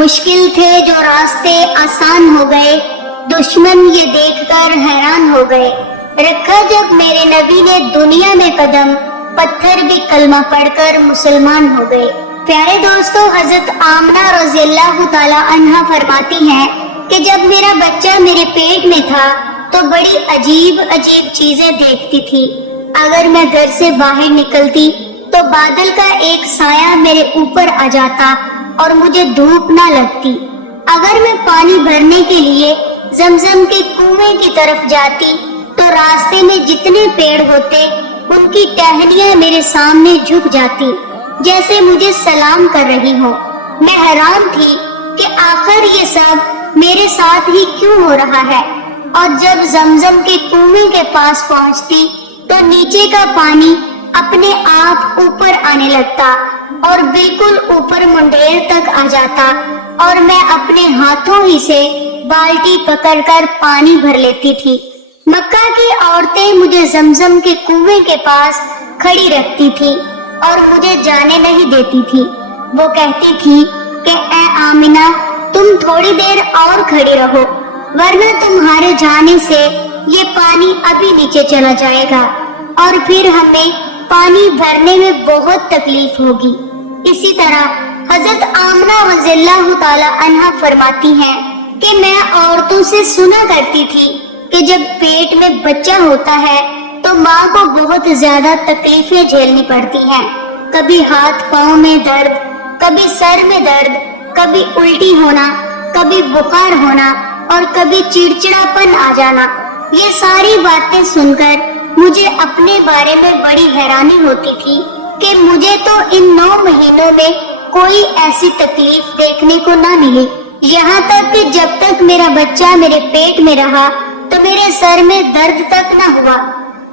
مشکل تھے جو راستے آسان ہو گئے، دشمن یہ دیکھ کر حیران ہو گئے۔ رکھا جب میرے نبی نے دنیا میں قدم، پتھر بھی کلمہ پڑھ کر مسلمان ہو گئے۔ پیارے دوستو، حضرت آمنہ رضی اللہ تعالی عنہا فرماتی ہیں کہ جب میرا بچہ میرے پیٹ میں تھا تو بڑی عجیب عجیب چیزیں دیکھتی تھی۔ اگر میں گھر سے باہر نکلتی تو بادل کا ایک سایہ میرے اوپر آ جاتا اور مجھے دھوپ نہ لگتی۔ اگر میں پانی بھرنے کے لیے زمزم کے کنویں کی طرف جاتی تو راستے میں جتنے پیڑ ہوتے ان کی ٹہنیاں میرے سامنے جھک جاتی، جیسے مجھے سلام کر رہی ہو۔ میں حیران تھی کہ آخر یہ سب میرے ساتھ ہی کیوں ہو رہا ہے، اور جب زمزم کے کنویں کے پاس پہنچتی تو نیچے کا پانی اپنے آپ اوپر آنے لگتا اور بالکل اوپر منڈیر تک آ جاتا، اور میں اپنے ہاتھوں ہی سے بالٹی پکڑ کر پانی بھر لیتی تھی۔ مکہ کی عورتیں مجھے زمزم کے کنویں کے پاس کھڑی رکھتی تھی اور مجھے جانے نہیں دیتی تھی۔ وہ کہتی تھی کہ اے آمنہ، تم تھوڑی دیر اور کھڑی رہو، ورنہ تمہارے جانے سے یہ پانی ابھی نیچے چلا جائے گا اور پھر ہمیں پانی بھرنے میں بہت تکلیف ہوگی۔ اسی طرح حضرت آمنہ رضی اللہ تعالی عنہا فرماتی ہیں کہ میں عورتوں سے سنا کرتی تھی کہ جب پیٹ میں بچہ ہوتا ہے تو ماں کو بہت زیادہ تکلیفیں جھیلنی پڑتی ہیں، کبھی ہاتھ پاؤں میں درد، کبھی سر میں درد، کبھی الٹی ہونا، کبھی بخار ہونا اور کبھی چڑچڑاپن آ جانا۔ یہ ساری باتیں سن کر مجھے اپنے بارے میں بڑی حیرانی ہوتی تھی کہ مجھے تو ان 9 مہینوں میں کوئی ایسی تکلیف دیکھنے کو نہ ملی، یہاں تک کہ جب تک میرا بچہ میرے پیٹ میں رہا تو میرے سر میں درد تک نہ ہوا۔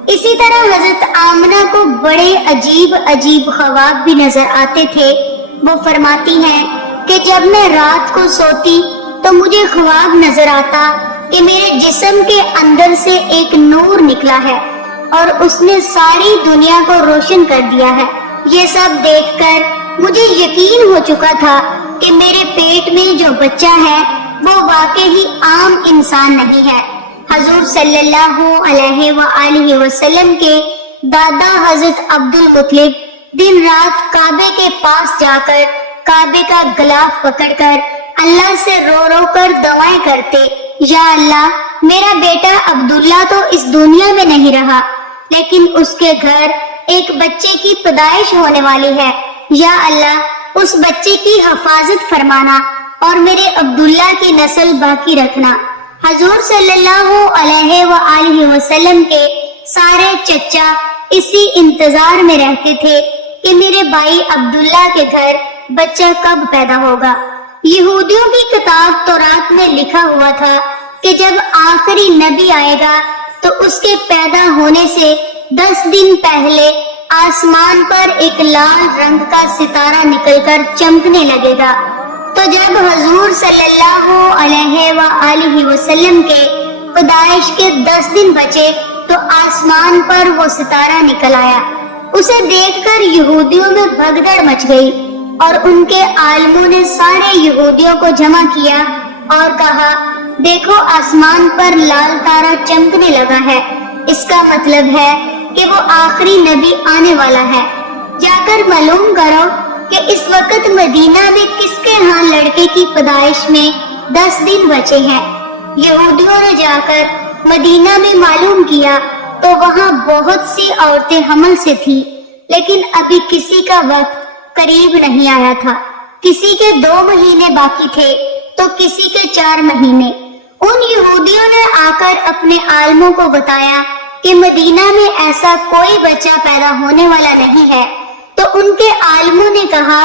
اسی طرح حضرت آمنہ کو بڑے عجیب عجیب خواب بھی نظر آتے تھے۔ وہ فرماتی ہیں کہ جب میں رات کو سوتی تو مجھے خواب نظر آتا کہ میرے جسم کے اندر سے ایک نور نکلا ہے اور اس نے ساری دنیا کو روشن کر دیا ہے۔ یہ سب دیکھ کر مجھے یقین ہو چکا تھا کہ میرے پیٹ میں جو بچہ ہے وہ واقعی عام انسان نہیں ہے۔ حضور صلی اللہ علیہ وآلہ وسلم کے دادا حضرت عبد المطلب دن رات کعبے کے پاس جا کر کعبے کا غلاف پکڑ کر اللہ سے رو رو کر دعائیں کرتے، یا اللہ، میرا بیٹا عبداللہ تو اس دنیا میں نہیں رہا، لیکن اس کے گھر ایک بچے کی پیدائش ہونے والی ہے، یا اللہ اس بچے کی حفاظت فرمانا اور میرے عبداللہ کی نسل باقی رکھنا۔ حضور صلی اللہ علیہ وآلہ وسلم کے سارے چچا اسی انتظار میں رہتے تھے کہ میرے بھائی عبداللہ کے گھر بچہ کب پیدا ہوگا۔ یہودیوں کی کتاب تورات میں لکھا ہوا تھا کہ جب آخری نبی آئے گا تو اس کے پیدا ہونے سے 10 دن پہلے آسمان پر ایک لال رنگ کا ستارہ نکل کر چمکنے لگے گا۔ تو جب حضور صلی اللہ علیہ وآلہ وسلم کے پیدائش کے 10 دن بچے تو آسمان پر وہ ستارہ نکل آیا۔ اسے دیکھ کر یہودیوں میں بھگدڑ مچ گئی اور ان کے عالموں نے سارے یہودیوں کو جمع کیا اور کہا، دیکھو آسمان پر لال تارا چمکنے لگا ہے، اس کا مطلب ہے کہ وہ آخری نبی آنے والا ہے۔ جا کر معلوم کرو کہ اس وقت مدینہ میں کس کے ہاں لڑکے کی پیدائش میں 10 دن بچے ہیں۔ یہودیوں نے جا کر مدینہ میں معلوم کیا تو وہاں بہت سی عورتیں حمل سے تھی، لیکن ابھی کسی کا وقت قریب نہیں آیا تھا۔ کسی کے 2 مہینے باقی تھے تو کسی کے 4 مہینے۔ ان یہودیوں نے آ کر اپنے عالموں کو بتایا کہ مدینہ میں ایسا کوئی بچہ پیدا ہونے والا نہیں ہے۔ تو ان کے عالموں نے کہا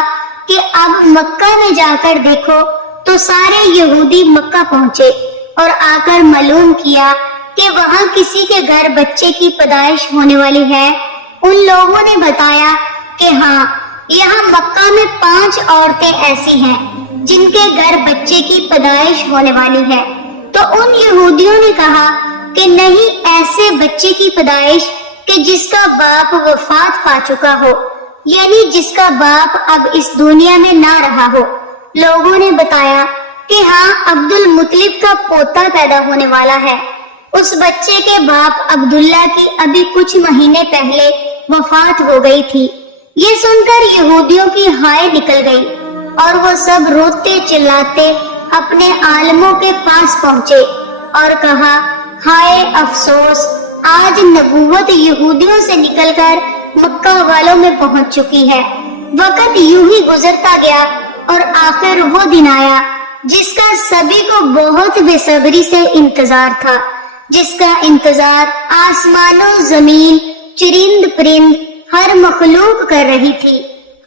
کہ اب مکہ میں جا کر دیکھو، تو سارے یہودی مکہ پہنچے اور آ کر معلوم کیا کہ وہاں کسی کے گھر بچے کی پیدائش ہونے والی ہے۔ ان لوگوں نے بتایا کہ ہاں، یہاں مکہ میں 5 عورتیں ایسی ہیں جن کے گھر بچے کی پیدائش ہونے والی ہے۔ تو ان یہودیوں نے کہا کہ نہیں، ایسے بچے کی پیدائش کہ جس کا باپ وفات پا چکا ہو، یعنی جس کا باپ اب اس دنیا میں نہ رہا ہو۔ لوگوں نے بتایا کہ ہاں عبد المطلب کا پوتا پیدا ہونے والا ہے۔ اس بچے کے باپ عبداللہ کی ابھی کچھ مہینے پہلے وفات ہو گئی تھی۔ یہ سن کر یہودیوں کی ہائے نکل گئی اور وہ سب روتے چلاتے اپنے عالموں کے پاس پہنچے اور کہا، ہائے افسوس، آج نبوت یہودیوں سے نکل کر مکہ والوں میں پہنچ چکی ہے۔ وقت یوں ہی گزرتا گیا اور آخر وہ دن آیا جس کا سبھی کو بہت بے صبری سے انتظار تھا، جس کا انتظار آسمان و زمین، چرند پرند، ہر مخلوق کر رہی تھی۔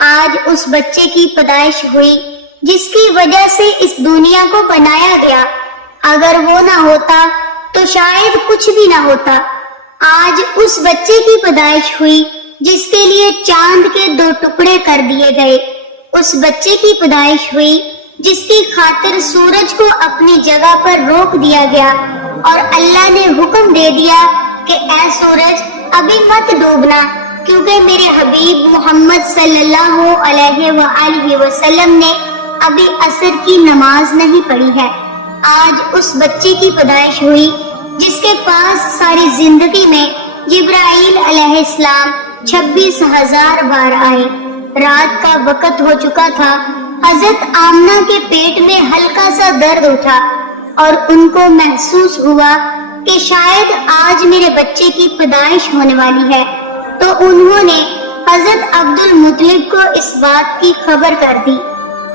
آج اس بچے کی پیدائش ہوئی جس کی وجہ سے اس دنیا کو بنایا گیا۔ اگر وہ نہ ہوتا تو شاید کچھ بھی نہ ہوتا۔ آج اس بچے کی پیدائش ہوئی جس کے لیے چاند کے 2 ٹکڑے کر دیے گئے۔ اس بچے کی پیدائش ہوئی جس کی خاطر سورج کو اپنی جگہ پر روک دیا گیا اور اللہ نے حکم دے دیا کہ اے سورج ابھی مت ڈوبنا، کیونکہ میرے حبیب محمد صلی اللہ علیہ وآلہ وسلم نے ابھی عصر کی نماز نہیں پڑھی ہے۔ آج اس بچے کی پیدائش ہوئی جس کے پاس ساری زندگی میں جبرائیل علیہ السلام 26,000 بار آئے۔ رات کا وقت ہو چکا تھا۔ حضرت آمنہ کے پیٹ میں ہلکا سا درد اٹھا اور ان کو محسوس ہوا کہ شاید آج میرے بچے کی پیدائش ہونے والی ہے، تو انہوں نے حضرت عبد المطلب کو اس بات کی خبر کر دی۔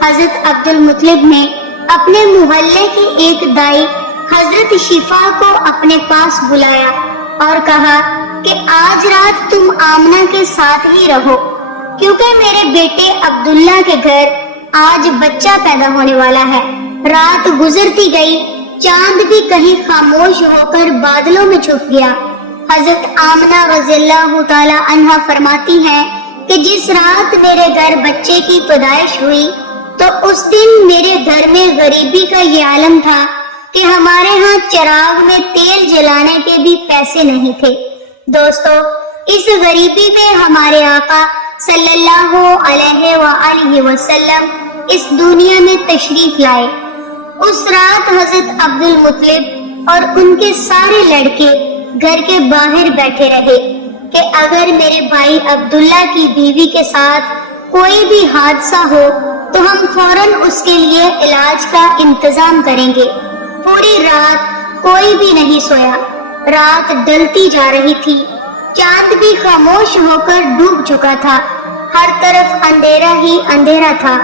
حضرت عبد المطلب نے اپنے محلے کی ایک دائی حضرت شفا کو اپنے پاس بلایا اور کہا کہ آج رات تم آمنہ کے ساتھ ہی رہو، کیونکہ میرے بیٹے عبداللہ کے گھر آج بچہ پیدا ہونے والا ہے۔ رات گزرتی گئی، چاند بھی کہیں خاموش ہو کر بادلوں میں چھپ گیا۔ حضرت آمنہ رضی اللہ تعالی عنہا فرماتی ہیں کہ جس رات میرے گھر بچے کی پیدائش ہوئی تو اس دن میرے گھر میں غریبی کا یہ عالم تھا کہ ہمارے ہاں چراغ میں تیل جلانے کے بھی پیسے نہیں تھے۔ دوستو، اس غریبی میں ہمارے آقا صلی اللہ علیہ وآلہ وسلم اس دنیا میں تشریف لائے۔ اس رات حضرت عبد المطلب اور ان کے سارے لڑکے گھر کے باہر بیٹھے رہے کہ اگر میرے بھائی عبداللہ کی بیوی کے ساتھ کوئی بھی حادثہ ہو تو ہم فوراً اس کے لیے علاج کا انتظام کریں گے۔ پوری رات کوئی بھی نہیں سویا۔ رات ڈلتی جا رہی تھی، چاند بھی خاموش ہو کر ڈوب چکا تھا، ہر طرف اندھیرا ہی اندھیرا تھا،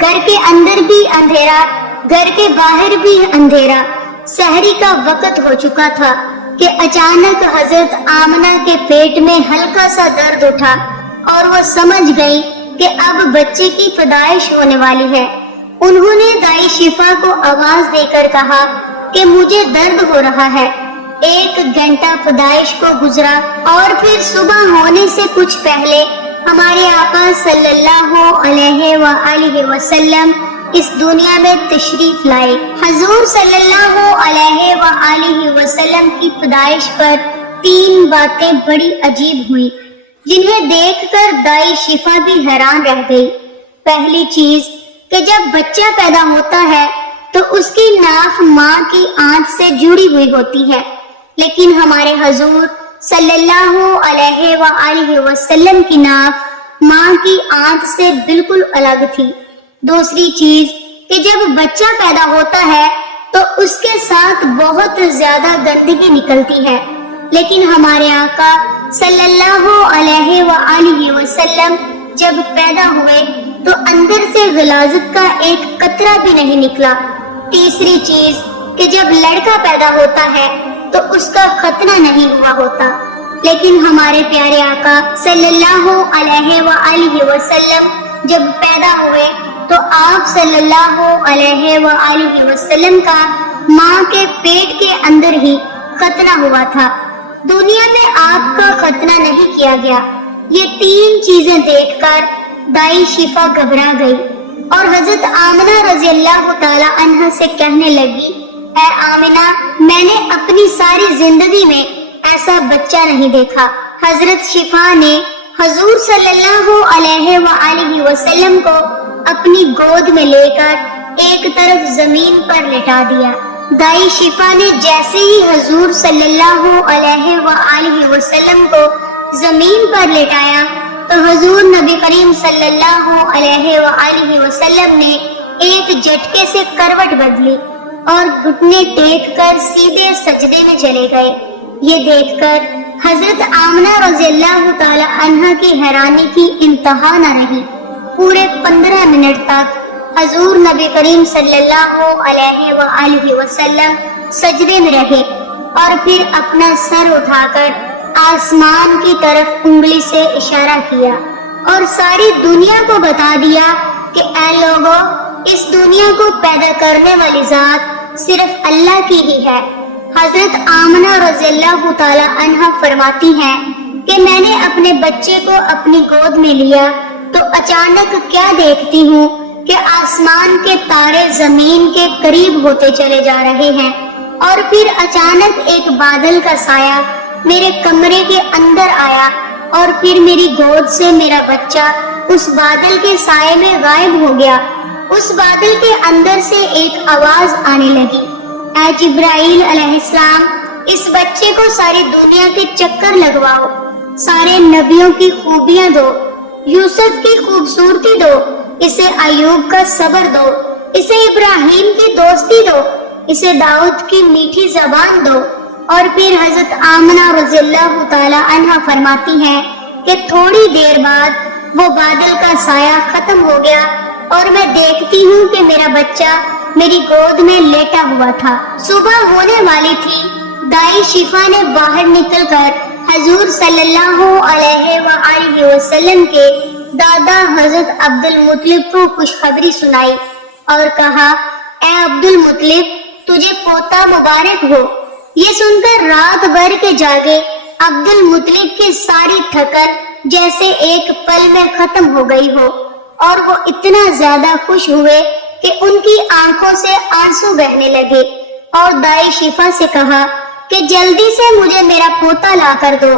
گھر کے اندر بھی اندھیرا، گھر کے باہر بھی اندھیرا۔ سحری کا وقت ہو چکا تھا کہ اچانک حضرت آمنہ کے پیٹ میں ہلکا سا درد اٹھا اور وہ سمجھ گئی کہ اب بچے کی پیدائش ہونے والی ہے۔ انہوں نے دائی شفا کو آواز دے کر کہا کہ مجھے درد ہو رہا ہے۔ 1 گھنٹہ پیدائش کو گزرا اور پھر صبح ہونے سے کچھ پہلے ہمارے آقا صلی اللہ علیہ وآلہ وسلم اس دنیا میں تشریف لائے۔ حضور صلی اللہ علیہ وآلہ وسلم کی پیدائش پر 3 باتیں بڑی عجیب ہوئی جنہیں دیکھ کر دائی شفا بھی حیران رہ گئی۔ پہلی چیز کہ جب بچہ پیدا ہوتا ہے تو اس کی ناف ماں کی آنت سے جڑی ہوئی ہوتی ہے، لیکن ہمارے حضور صلی اللہ علیہ وآلہ وسلم کی ناف ماں کی آنت سے بالکل الگ تھی۔ دوسری چیز کہ جب بچہ پیدا ہوتا ہے تو اس کے ساتھ بہت زیادہ گندگی نکلتی ہے، لیکن ہمارے آقا صلی اللہ علیہ وآلہ وسلم جب پیدا ہوئے تو اندر سے غلاظت کا ایک قطرہ بھی نہیں نکلا۔ تیسری چیز کہ جب لڑکا پیدا ہوتا ہے تو اس کا ختنہ نہیں ہوا ہوتا، لیکن ہمارے پیارے آقا صلی اللہ علیہ وآلہ وسلم جب پیدا ہوئے تو آپ صلی اللہ علیہ وآلہ وسلم کا ماں کے پیٹ کے اندر ہی ختنہ ہوا تھا، دنیا میں آپ کا ختنہ نہیں کیا گیا۔ یہ 3 چیزیں دیکھ کر دائی شفا گھبرا گئی اور حضرت آمنہ رضی اللہ تعالی عنہ سے کہنے لگی، اے آمنہ، میں نے اپنی ساری زندگی میں ایسا بچہ نہیں دیکھا۔ حضرت شفا نے حضور صلی اللہ علیہ وآلہ وسلم کو اپنی گود میں لے کر ایک طرف زمین پر لٹا دیا۔ دائی شفا نے جیسے ہی حضور صلی اللہ علیہ وآلہ وسلم کو زمین پر لٹایا تو حضور نبی کریم صلی اللہ علیہ وآلہ وسلم نے ایک جھٹکے سے کروٹ بدلی اور گھٹنے ٹیک کر سیدھے سجدے میں چلے گئے۔ یہ دیکھ کر حضرت آمنہ رضی اللہ تعالی عنہا کی حیرانی کی انتہا نہ رہی۔ پورے 15 منٹ تک حضور نبی کریم صلی اللہ علیہ وآلہ وسلم سجدے میں رہے اور پھر اپنا سر اٹھا کر آسمان کی طرف انگلی سے اشارہ کیا اور ساری دنیا کو بتا دیا کہ اے لوگوں، اس دنیا کو پیدا کرنے والی ذات صرف اللہ کی ہی ہے۔ حضرت آمنہ رضی اللہ تعالی عنہا فرماتی ہیں کہ میں نے اپنے بچے کو اپنی گود میں لیا تو اچانک کیا دیکھتی ہوں کہ آسمان کے تارے زمین کے قریب ہوتے چلے جا رہے ہیں اور پھر اچانک ایک بادل کا سایہ میرے کمرے کے اندر آیا اور پھر میری گود سے میرا بچہ اس بادل کے سائے میں غائب ہو گیا۔ اس بادل کے اندر سے ایک آواز آنے لگی، اے جبرائیل علیہ السلام، اس بچے کو ساری دنیا کے چکر لگواؤ، سارے نبیوں کی خوبیاں دو، یوسف کی خوبصورتی دو، اسے ایوب کا صبر دو، اسے ابراہیم کی دوستی دو، اسے داؤد کی میٹھی زبان دو۔ اور پھر حضرت آمنہ رضی اللہ تعالی عنہا فرماتی ہیں کہ تھوڑی دیر بعد وہ بادل کا سایہ ختم ہو گیا اور میں دیکھتی ہوں کہ میرا بچہ میری گود میں لیٹا ہوا تھا۔ صبح ہونے والی تھی۔ دائی شفا نے باہر نکل کر حضور صلی اللہ علیہ وآلہ وسلم کے دادا حضرت عبد المطلب کو خوشخبری سنائی اور کہا، اے عبد المطلب، تجھے پوتا مبارک ہو۔ یہ سن کر رات بھر کے جاگے عبد المطلب کی ساری تھکن جیسے ایک پل میں ختم ہو گئی ہو اور وہ اتنا زیادہ خوش ہوئے کہ ان کی آنکھوں سے آنسو بہنے لگے اور دائی شفا سے کہا کہ جلدی سے مجھے میرا پوتا لا کر دو۔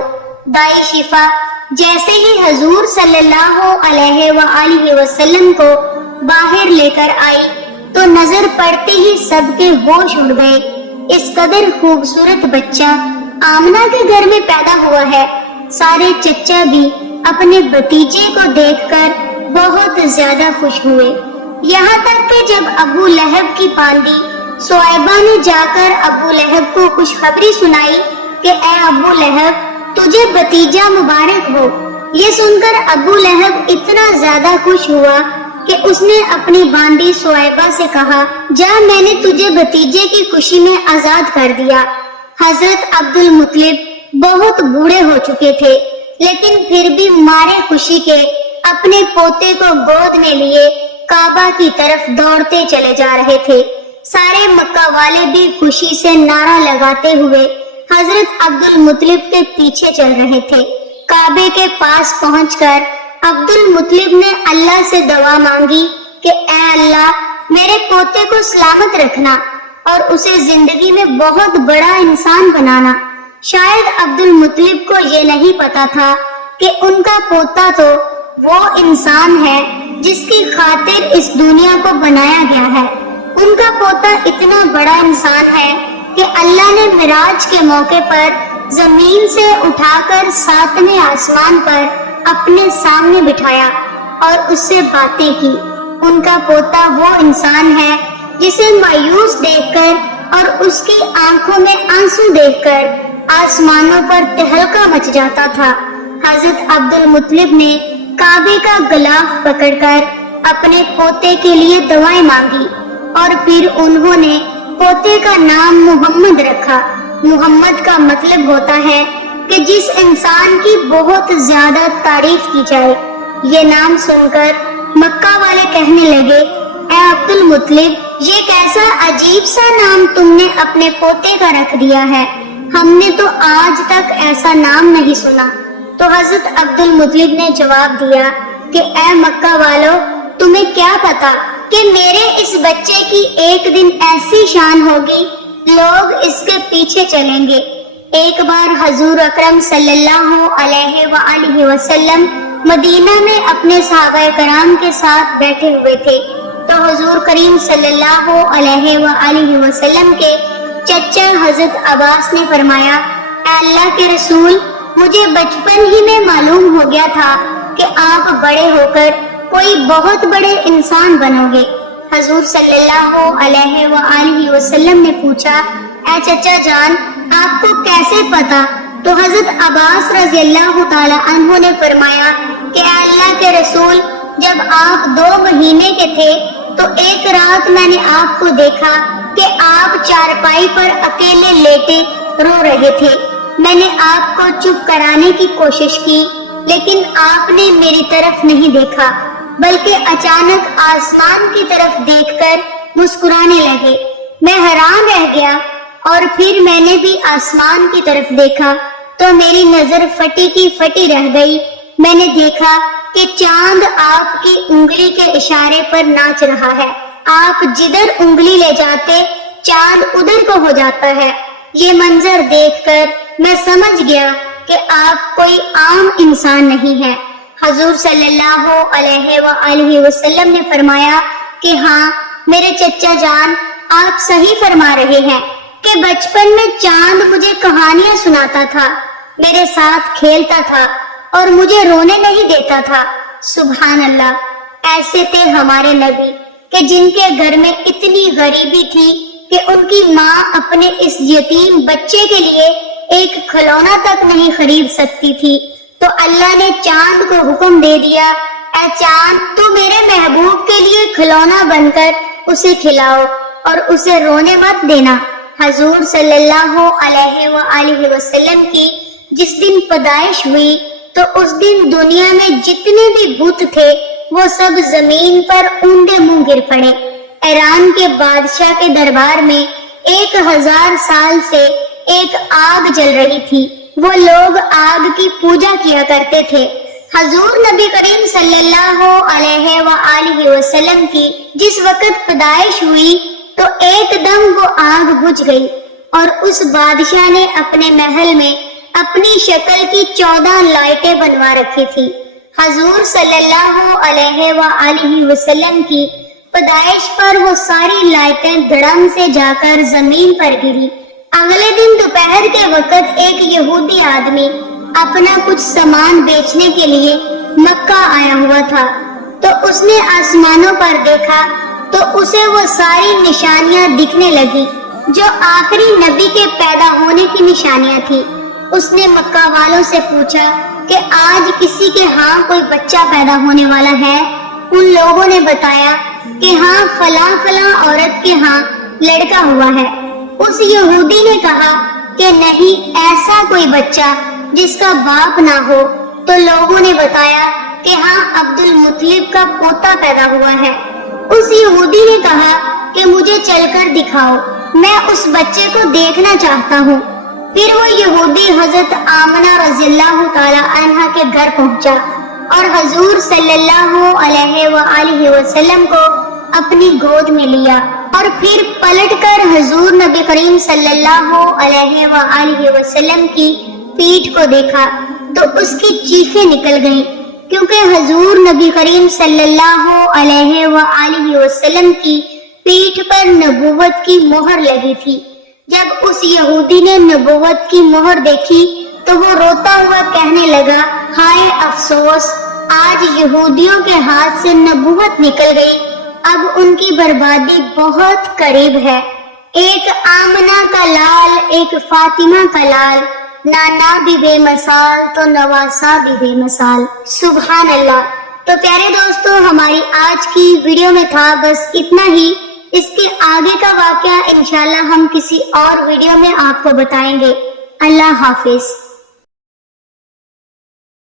دائی شفا جیسے ہی حضور صلی اللہ علیہ وآلہ وسلم کو باہر لے کر آئی تو نظر پڑتے ہی سب کے ہوش اڑ گئے۔ اس قدر خوبصورت بچہ آمنہ کے گھر میں پیدا ہوا ہے۔ سارے چچا بھی اپنے بھتیجے کو دیکھ کر بہت زیادہ خوش ہوئے، یہاں تک کہ جب ابو لہب کی باندی سوائبہ نے جا کر ابو لہب کو خوشخبری سنائی کہ اے ابو لہب، تجھے بھتیجا مبارک ہو، یہ سن کر ابو لہب اتنا زیادہ خوش ہوا کہ اس نے اپنی باندی سوائبہ سے کہا، جا، میں نے تجھے بھتیجے کی خوشی میں آزاد کر دیا۔ حضرت عبد المطلب بہت بوڑھے ہو چکے تھے، لیکن پھر بھی مارے خوشی کے اپنے پوتے کو گود میں لیے کعبہ کی طرف دوڑتے چلے جا رہے تھے۔ سارے مکہ والے بھی خوشی سے نعرہ لگاتے ہوئے حضرت عبد المطلب کے پیچھے چل رہے تھے۔ کعبے کے پاس پہنچ کر عبد المطلب نے اللہ سے دعا مانگی کہ اے اللہ، میرے پوتے کو سلامت رکھنا اور اسے زندگی میں بہت بڑا انسان بنانا۔ شاید عبد المطلب کو یہ نہیں پتا تھا کہ ان کا پوتا تو وہ انسان ہے جس کی خاطر اس دنیا کو بنایا گیا ہے۔ ان کا پوتا اتنا بڑا انسان ہے کہ اللہ نے معراج کے موقع پر زمین سے اٹھا کر 7ویں آسمان پر اپنے سامنے بٹھایا اور اس سے باتیں کی۔ ان کا پوتا وہ انسان ہے جسے مایوس دیکھ کر اور اس کی آنکھوں میں آنسو دیکھ کر آسمانوں پر تہلکہ مچ جاتا تھا۔ حضرت عبد المطلب نے کعبے کا غلاف پکڑ کر اپنے پوتے کے لیے دعائیں مانگی اور پھر انہوں نے پوتے کا نام محمد رکھا۔ محمد کا مطلب ہوتا ہے کہ جس انسان کی بہت زیادہ تعریف کی جائے۔ یہ نام سن کر مکہ والے کہنے لگے، اے عبد المطلب، یہ کیسا عجیب سا نام تم نے اپنے پوتے کا رکھ دیا ہے، ہم نے تو آج تک ایسا نام نہیں سنا۔ تو حضرت عبد المطلب نے جواب دیا کہ اے مکہ والو، تمہیں کیا پتا کہ میرے اس بچے کی ایک دن ایسی شان ہوگی، لوگ اس کے پیچھے چلیں گے۔ ایک بار حضور اکرم صلی اللہ علیہ وآلہ وسلم مدینہ میں اپنے صحابہ کرام کے ساتھ بیٹھے ہوئے تھے تو حضور کریم صلی اللہ علیہ وآلہ وسلم کے چچا حضرت عباس نے فرمایا، اے اللہ کے رسول، مجھے بچپن ہی میں معلوم ہو گیا تھا کہ آپ بڑے ہو کر کوئی بہت بڑے انسان بنو گے۔ حضور صلی اللہ علیہ وآلہ وسلم نے پوچھا، اے چچا جان، آپ کو کیسے پتا؟ تو حضرت عباس رضی اللہ تعالی عنہ نے فرمایا کہ اے اللہ کے رسول، جب آپ 2 مہینے کے تھے تو ایک رات میں نے آپ کو دیکھا کہ آپ چارپائی پر اکیلے لیٹے رو رہے تھے۔ میں نے آپ کو چپ کرانے کی کوشش کی، لیکن آپ نے میری طرف نہیں دیکھا بلکہ اچانک آسمان کی طرف دیکھ کر مسکرانے لگے۔ میں حیران رہ گیا اور پھر میں نے بھی آسمان کی طرف دیکھا تو میری نظر پھٹی کی پھٹی رہ گئی۔ میں نے دیکھا کہ چاند آپ کی انگلی کے اشارے پر ناچ رہا ہے۔ آپ جدھر انگلی لے جاتے چاند ادھر کو ہو جاتا ہے۔ یہ منظر دیکھ کر میں سمجھ گیا کہ آپ کوئی عام انسان نہیں ہے۔ حضور صلی اللہ علیہ وآلہ وسلم نے فرمایا کہ ہاں میرے چچا جان، آپ صحیح فرما رہے ہیں کہ بچپن میں چاند مجھے کہانیاں سناتا تھا، میرے ساتھ کھیلتا تھا اور مجھے رونے نہیں دیتا تھا۔ سبحان اللہ، ایسے تھے ہمارے نبی کہ جن کے گھر میں اتنی غریبی تھی کہ ان کی ماں اپنے اس یتیم بچے کے لیے ایک کھلونا تک نہیں خرید سکتی تھی، تو اللہ نے چاند کو حکم دے دیا، اے چاند، تو میرے محبوب کے لیے کھلونا بن کر اسے کھلاؤ اور اسے رونے مت دینا۔ حضور صلی اللہ علیہ وآلہ وسلم کی جس دن پیدائش ہوئی تو اس دن دنیا میں جتنے بھی بت تھے وہ سب زمین پر اونڈے منہ گر پڑے۔ ایران کے بادشاہ کے دربار میں 1000 سال سے ایک آگ جل رہی تھی۔ وہ لوگ آگ کی پوجا کیا کرتے تھے۔ حضور نبی کریم صلی اللہ علیہ وآلہ وسلم کی جس وقت پیدائش ہوئی تو ایک دم وہ آگ بجھ گئی اور اس بادشاہ نے اپنے محل میں اپنی شکل کی 14 لائٹیں بنوا رکھی تھی۔ حضور صلی اللہ علیہ وآلہ وسلم کی پیدائش پر وہ ساری لائٹیں دھڑم سے جا کر زمین پر گری۔ اگلے دن دوپہر کے وقت ایک یہودی آدمی اپنا کچھ سامان بیچنے کے لیے مکہ آیا ہوا تھا تو اس نے آسمانوں پر دیکھا تو اسے وہ ساری نشانیاں دکھنے لگی جو آخری نبی کے پیدا ہونے کی نشانیاں تھی۔ اس نے مکہ والوں سے پوچھا کہ آج کسی کے ہاں کوئی بچہ پیدا ہونے والا ہے؟ ان لوگوں نے بتایا کہ ہاں فلاں فلاں عورت کے ہاں لڑکا ہوا ہے۔ اس یہودی نے کہا کہ نہیں، ایسا کوئی بچہ جس کا باپ نہ ہو۔ تو لوگوں نے بتایا کہ ہاں عبد المطلب کا پوتا پیدا ہوا ہے۔ اس یہودی نے کہا کہ مجھے چل کر دکھاؤ، میں اس بچے کو دیکھنا چاہتا ہوں۔ پھر وہ یہودی حضرت آمنہ رضی اللہ تعالی عنہا کے گھر پہنچا اور حضور صلی اللہ علیہ وآلہ وسلم کو اپنی گود میں لیا اور پھر پلٹ کر حضور نبی کریم صلی اللہ علیہ وآلہ وسلم کی پیٹھ کو دیکھا تو اس کی چیخیں نکل گئیں، کیونکہ حضور نبی کریم صلی اللہ علیہ وآلہ وسلم کی پیٹھ پر نبوت کی مہر لگی تھی۔ جب اس یہودی نے نبوت کی مہر دیکھی تو وہ روتا ہوا کہنے لگا، ہائے افسوس، آج یہودیوں کے ہاتھ سے نبوت نکل گئی، اب ان کی بربادی بہت قریب ہے۔ ایک آمنہ کا لال، ایک فاطمہ کا لال، نانا بھی بے مثال تو نواسا بھی بے مثال۔ سبحان اللہ۔ تو پیارے دوستو، ہماری آج کی ویڈیو میں تھا بس اتنا ہی۔ اس کے آگے کا واقعہ انشاءاللہ ہم کسی اور ویڈیو میں آپ کو بتائیں گے۔ اللہ حافظ۔